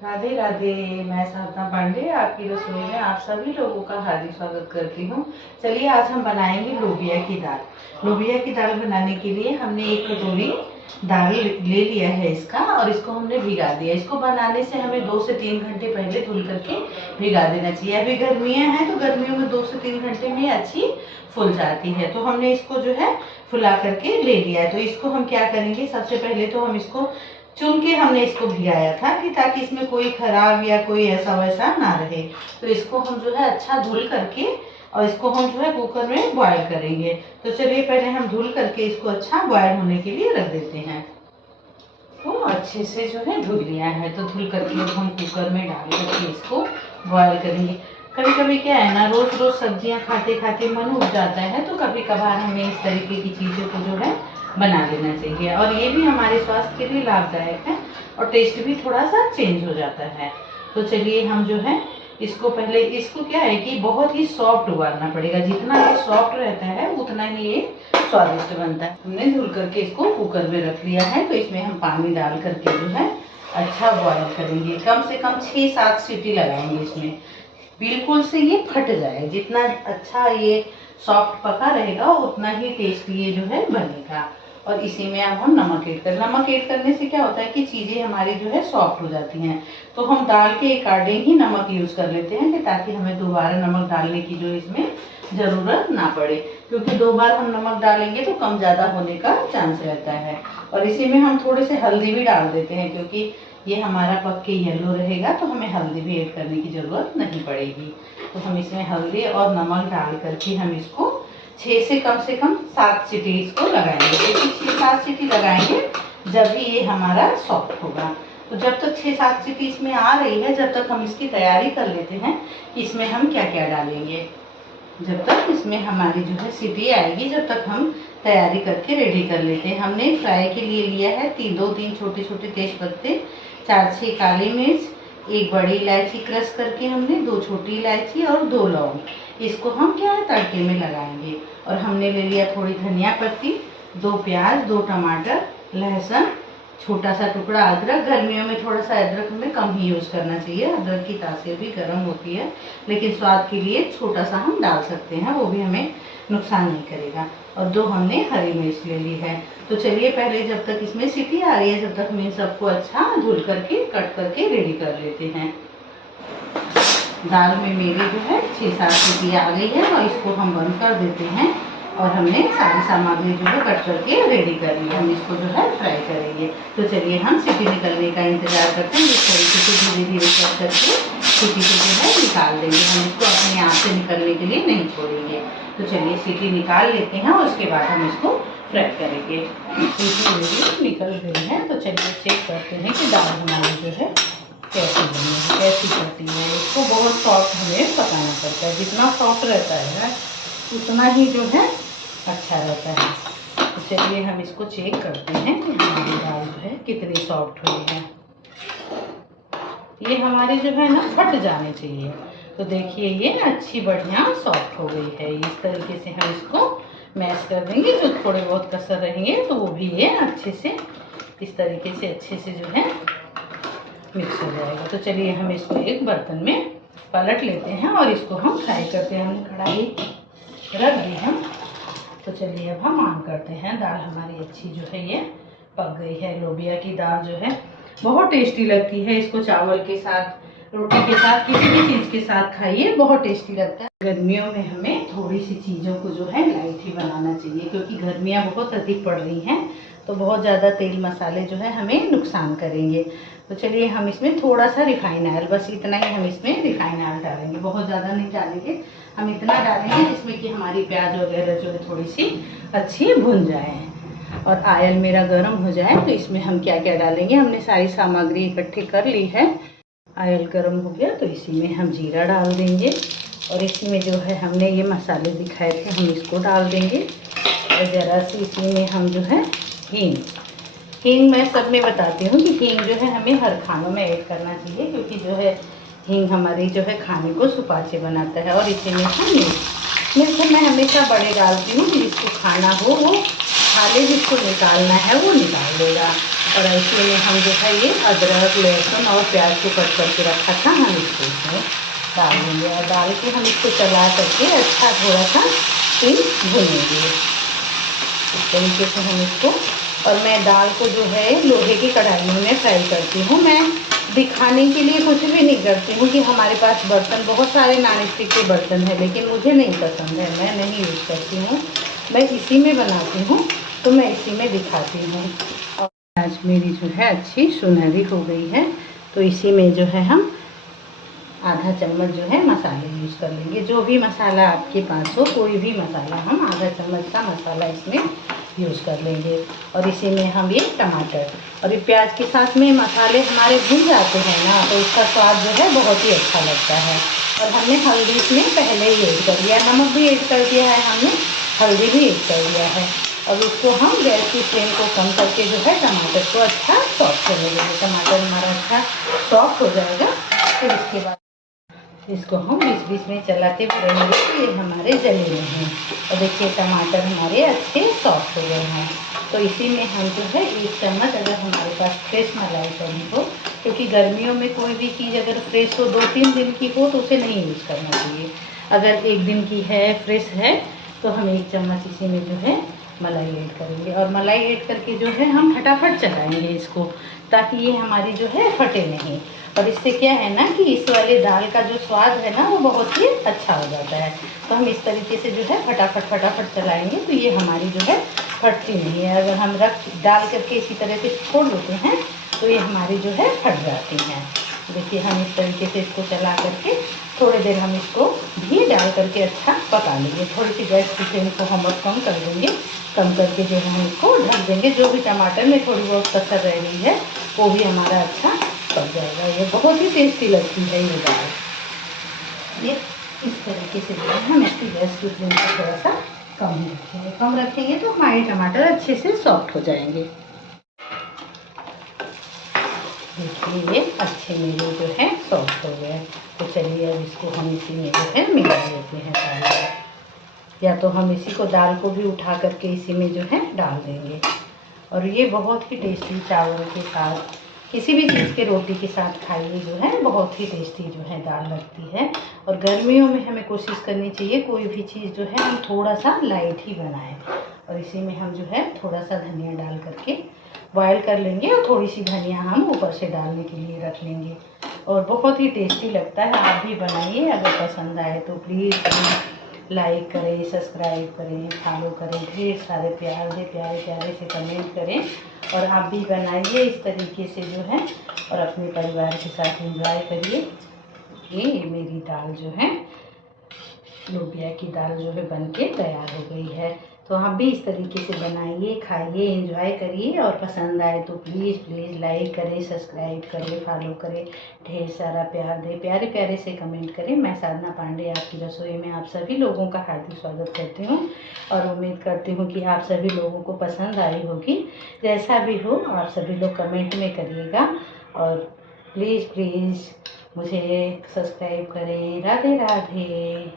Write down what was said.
राधे राधे। मैं साधना पांडे आपकी रसोई में आप सभी लोगों का हार्दिक स्वागत करती हूँ। चलिए आज हम बनाएंगे लोबिया की दाल। लोबिया की दाल बनाने के लिए हमने एक कटोरी दाल ले लिया है इसका, और इसको हमने भिगा दिया। इसको बनाने से हमें 2 से 3 घंटे पहले धुल करके भिगा देना चाहिए। अभी गर्मियाँ हैं तो गर्मियों में 2 से 3 घंटे में अच्छी फूल जाती है। तो हमने इसको जो है फुला करके ले लिया है। तो इसको हम क्या करेंगे, सबसे पहले तो हम इसको चुन के हमने इसको भिगाया था कि ताकि इसमें कोई खराब या कोई ऐसा वैसा ना रहे। तो इसको हम जो है अच्छा धुल करके और इसको हम जो है कुकर में बॉयल करेंगे। तो चलिए पहले हम धुल करके इसको अच्छा बॉयल होने के लिए रख देते हैं। तो अच्छे से जो है धुल लिया है, तो धुल करके हम कुकर में डाल करके इसको बॉयल करेंगे। कभी कभी क्या है ना, रोज रोज सब्जियां खाते खाते मन उब जाता है, तो कभी कभार हमें इस तरीके की चीज़ों को जो है बना लेना चाहिए। और ये भी हमारे स्वास्थ्य के लिए लाभदायक है और टेस्ट भी थोड़ा सा चेंज हो जाता है। तो चलिए हम जो है इसको पहले, इसको क्या है कि बहुत ही सॉफ्ट उबालना पड़ेगा। जितना ये सॉफ्ट रहता है उतना ही ये स्वादिष्ट बनता है। हमने धुल करके इसको कुकर में रख लिया है। तो इसमें हम पानी डाल करके जो है अच्छा बॉयल करेंगे। कम से कम 6-7 सीटी लगाएंगे इसमें, बिल्कुल से ये फट जाए। जितना अच्छा ये सॉफ्ट पका रहेगा उतना ही टेस्टी ये जो है बनेगा। और इसी में अब हम नमक ऐड करने से क्या होता है कि चीज़ें हमारी जो है सॉफ्ट हो जाती हैं। तो हम दाल के अकॉर्डिंग ही नमक यूज़ कर लेते हैं कि ताकि हमें दोबारा नमक डालने की जो इसमें ज़रूरत ना पड़े, क्योंकि 2 बार हम नमक डालेंगे तो कम ज़्यादा होने का चांस रहता है। और इसी में हम थोड़े से हल्दी भी डाल देते हैं, क्योंकि ये हमारा पक के येलो रहेगा तो हमें हल्दी भी ऐड करने की ज़रूरत नहीं पड़ेगी। तो हम इसमें हल्दी और नमक डाल करके हम इसको 6 से कम 7 सीटी इसको लगाएंगे, क्योंकि 6-7 सीटी लगाएंगे जब भी ये हमारा सॉफ्ट होगा। तो जब तक 6-7 सीटी इसमें आ रही है, जब तक हम इसकी तैयारी कर लेते हैं कि इसमें हम क्या क्या डालेंगे। जब तक इसमें हमारी जो है सीटी आएगी, जब तक हम तैयारी करके रेडी कर लेते हैं। हमने फ्राई के लिए लिया है 2-3 छोटे छोटे तेज पत्ते, 4-6 काली मिर्च, 1 बड़ी इलायची क्रश करके हमने, 2 छोटी इलायची और 2 लौंग। इसको हम क्या है तड़के में लगाएंगे। और हमने ले लिया थोड़ी धनिया पत्ती, 2 प्याज, 2 टमाटर, लहसुन, छोटा सा टुकड़ा अदरक। गर्मियों में थोड़ा सा अदरक हमें कम ही यूज़ करना चाहिए, अदरक की तासीर भी गर्म होती है, लेकिन स्वाद के लिए छोटा सा हम डाल सकते हैं, वो भी हमें नुकसान नहीं करेगा। और 2 हमने हरी मिर्च ले ली है। तो चलिए पहले जब तक इसमें सीटी आ रही है, जब तक हम इन सबको अच्छा धुल करके कट करके रेडी कर लेते हैं। दाल में मेरी जो है 6-7 सीटी आ गई है, और इसको हम बंद कर देते हैं। और हमने सारी सामग्री जो है कट करके रेडी कर ली। हम इसको जो है फ्राई करेंगे। तो चलिए हम सीटी निकलने का इंतज़ार करते हैं। इस तरीके से धीरे धीरे कट करके सीटी को जो है निकाल देंगे। हम इसको अपने आप से निकलने के लिए नहीं छोड़ेंगे। तो चलिए सीटी निकाल लेते हैं और उसके बाद हम इसको फ्राई करेंगे। सीटी मेरी निकल गई है। तो चलिए चेक करते हैं कि दाल हमारी जो है कैसी बनी है, कैसी कटी है। इसको बहुत सॉफ्ट हमें पकाना पड़ता है। जितना सॉफ्ट रहता है उतना ही जो है अच्छा रहता है। तो चलिए हम इसको चेक करते हैं कि हमारी दाल जो है कितनी सॉफ्ट हुई है। ये हमारी जो है ना फट जाने चाहिए। तो देखिए ये अच्छी बढ़िया सॉफ्ट हो गई है। इस तरीके से हम इसको मैश कर देंगे। जो थोड़े बहुत कसर रहेंगे तो वो भी ये अच्छे से इस तरीके से अच्छे से जो है मिक्स हो जाएगा। तो चलिए हम इसको एक बर्तन में पलट लेते हैं और इसको हम फ्राई करते हैं। हमने कढ़ाई रख दी हम। तो चलिए अब हम ऑन करते हैं। दाल हमारी अच्छी जो है ये पक गई है। लोबिया की दाल जो है बहुत टेस्टी लगती है। इसको चावल के साथ, रोटी के साथ, किसी भी चीज़ के साथ खाइए, बहुत टेस्टी लगता है। गर्मियों में हमें थोड़ी सी चीज़ों को जो है लाइट ही बनाना चाहिए, क्योंकि गर्मियाँ बहुत अधिक पड़ रही हैं। तो बहुत ज़्यादा तेल मसाले जो है हमें नुकसान करेंगे। तो चलिए हम इसमें थोड़ा सा रिफाइन ऑयल, बस इतना ही हम इसमें रिफाइन ऑयल डालेंगे। बहुत ज़्यादा नहीं डालेंगे, हम इतना डालेंगे जिसमें कि हमारी प्याज वगैरह जो है थोड़ी सी अच्छी भुन जाए और ऑयल मेरा गर्म हो जाए। तो इसमें हम क्या क्या डालेंगे, हमने सारी सामग्री इकट्ठी कर ली है। ऑयल गर्म हो गया तो इसी में हम जीरा डाल देंगे, और इसी में जो है हमने ये मसाले दिखाए थे हम इसको डाल देंगे। और ज़रा सी इसी में हम जो है हींग मैं सब में बताती हूँ कि हींग जो है हमें हर खानों में ऐड करना चाहिए, क्योंकि जो है हींग हमारी जो है खाने को सुपाच्य बनाता है। और इसी में हम मिर्च मैं हमेशा बड़े डालती हूँ, जिसको खाना हो वो खा ले, जिसको निकालना है वो निकाल लेगा। और ऐसे में हम जो है ये अदरक, लहसुन और प्याज को कट करके रखा था, हम इसको इसमें डाल देंगे और डाल के हम इसको चला करके अच्छा थोड़ा सा फिर भूनेंगे। इस तरीके से हम इसको, और मैं दाल को जो है लोहे की कढ़ाइयों में फ्राई करती हूँ। मैं दिखाने के लिए कुछ भी नहीं करती हूँ कि हमारे पास बर्तन बहुत सारे नॉन स्टिक के बर्तन हैं, लेकिन मुझे नहीं पसंद है, मैं नहीं यूज़ करती हूँ, मैं इसी में बनाती हूँ, तो मैं इसी में दिखाती हूँ। और आज मेरी जो है अच्छी सुनहरी हो गई है, तो इसी में जो है हम आधा चम्मच जो है मसाले यूज़ कर लेंगे। जो भी मसाला आपके पास हो, कोई भी मसाला, हम आधा चम्मच का मसाला इसमें यूज़ कर लेंगे। और इसी में हम ये टमाटर और ये प्याज के साथ में मसाले हमारे भून जाते हैं ना, तो उसका स्वाद जो है बहुत ही अच्छा लगता है। और हमने हल्दी इसमें पहले ही ऐड कर दिया, नमक भी ऐड कर दिया है हमने, हल्दी भी ऐड कर दिया है। और उसको हम गैस की फ्लेम को कम करके जो है टमाटर को अच्छा सॉफ्ट कर लेंगे। टमाटर हमारा अच्छा सॉफ्ट हो जाएगा, फिर इसके बाद इसको हम बीच बीच में चलाते हुए रहेंगे कि ये हमारे जले हुए हैं। और देखिए टमाटर हमारे अच्छे सॉफ्ट हो गए हैं। तो इसी में हम जो है 1 चम्मच, अगर हमारे पास फ्रेश मलाई करी हो, क्योंकि गर्मियों में कोई भी चीज़ अगर फ्रेश हो, 2-3 दिन की हो, तो उसे नहीं यूज़ करना चाहिए। अगर 1 दिन की है, फ्रेश है, तो हम 1 चम्मच इसी में जो है मलाई ऐड करेंगे। और मलाई ऐड करके जो है हम फटाफट चलाएँगे इसको, ताकि ये हमारी जो है फटे नहीं। और इससे क्या है ना कि इस वाले दाल का जो स्वाद है ना, वो बहुत ही अच्छा हो जाता है। तो हम इस तरीके से जो है फटाफट चलाएँगे, तो ये हमारी जो है फटती नहीं है। अगर हम डाल करके इसी तरह से छोड़ देते हैं, तो ये हमारी जो है फट जाती हैं। देखिए हम इस तरीके से इसको चला करके थोड़ी देर हम इसको भी डाल करके अच्छा पका लेंगे। थोड़ी सी गैस की फ्लेम को हम कम कर देंगे, कम करके जो है हम इसको ढक देंगे। जो भी टमाटर में थोड़ी बहुत कसर रह गई है, वो भी हमारा अच्छा पक जाएगा। ये बहुत ही टेस्टी लगती है ये दाल। ये इस तरीके से जो है हम इसकी गैस की फ्लेम को थोड़ा सा कम रखेंगे तो हमारे टमाटर अच्छे से सॉफ्ट हो जाएंगे। देखिए ये अच्छे मेरे जो है सॉफ्ट हो गए। तो चलिए अब इसको हम इसी में जो है मिला लेते हैं दाल, या तो हम इसी को दाल को भी उठा करके इसी में जो है डाल देंगे। और ये बहुत ही टेस्टी चावल के साथ, किसी भी चीज़ के रोटी के साथ खाइए, जो है बहुत ही टेस्टी जो है दाल लगती है। और गर्मियों में हमें कोशिश करनी चाहिए कोई भी चीज़ जो है हम थोड़ा सा लाइट ही बनाएं। और इसी में हम जो है थोड़ा सा धनिया डाल करके बॉयल कर लेंगे, और थोड़ी सी धनिया हम ऊपर से डालने के लिए रख लेंगे। और बहुत ही टेस्टी लगता है, आप भी बनाइए। अगर पसंद आए तो प्लीज़ लाइक करें, सब्सक्राइब करें, फॉलो करें, ढेर सारे प्यार से प्यारे प्यारे से कमेंट करें। और आप भी बनाइए इस तरीके से जो है, और अपने परिवार के साथ एंजॉय करिए। ये मेरी दाल जो है, लोबिया की दाल जो है बनके तैयार हो गई है। तो आप भी इस तरीके से बनाइए, खाइए, एंजॉय करिए। और पसंद आए तो प्लीज़ लाइक करें, सब्सक्राइब करें, फॉलो करें, ढेर सारा प्यार दें, प्यारे प्यारे से कमेंट करें। मैं साधना पांडे आपकी रसोई में आप सभी लोगों का हार्दिक स्वागत करती हूँ, और उम्मीद करती हूँ कि आप सभी लोगों को पसंद आई होगी। जैसा भी हो आप सभी लोग कमेंट में करिएगा, और प्लीज़ मुझे सब्सक्राइब करें। राधे राधे।